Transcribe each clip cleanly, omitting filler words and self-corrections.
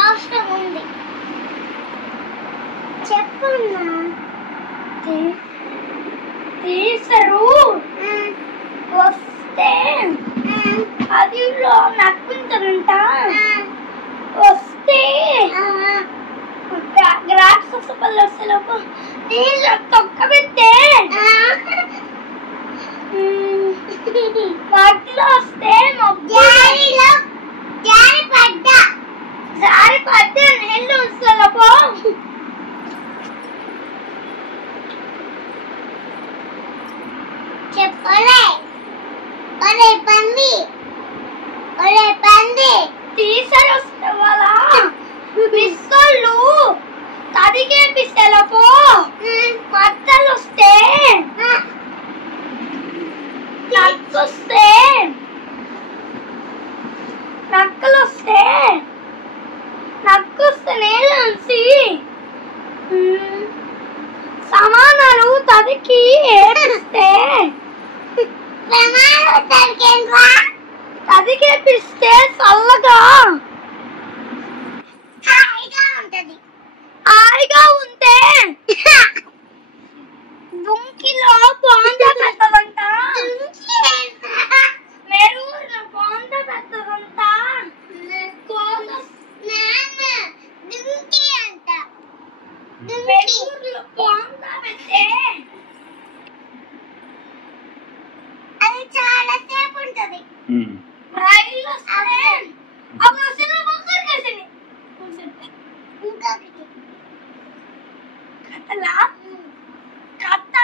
అవసరం ఉంది. చెప్పన్నా. టీచరు వస్తే అదిలో నక్కుంటారంట. వస్తే గ్రాఫ్స్ వస్తే లోపు టీచర్ తొక్కబెట్టే మగ్గులో వస్తే జారి పడ్డా నీళ్ళు వస్తలపో. చెప్పలే పంది టీచర్ వస్తే వాళ్ళ పిస్తోళ్ళు తదిగే పిస్తలపో. మట్టలు వస్తే నక్కుస్తే నీళ్ళి సమానాలు తదికి ఏపిస్తే తదికేపిస్తే చల్లగా హాయిగా ఉంటే దుంకిలో బోండా పెట్టదంట. మెరూరులో బోండా పెట్టదంట. మెరూరులో బోండా పెట్టే అది చాలా సేపు ఉంటది. రైలు వస్తే అప్పుడు సినిమా ముగ్గురికేసింది. ఇంకొకటి కథలా కథ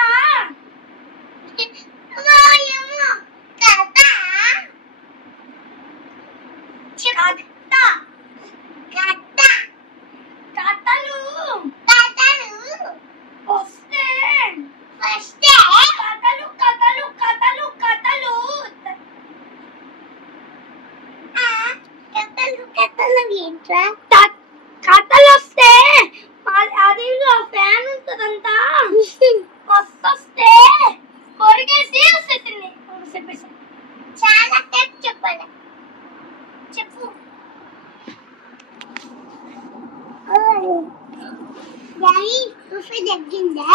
కథలు వస్తే కథలు కథలు వస్తే అదిలో ఫ్యాన్ ఉంటుందంట. వస్తే కొరికేసి వస్తుంది. చాలా సేపు చెప్పాలి. చెప్పు. డాడీ ఉప్పు తగ్గిందా?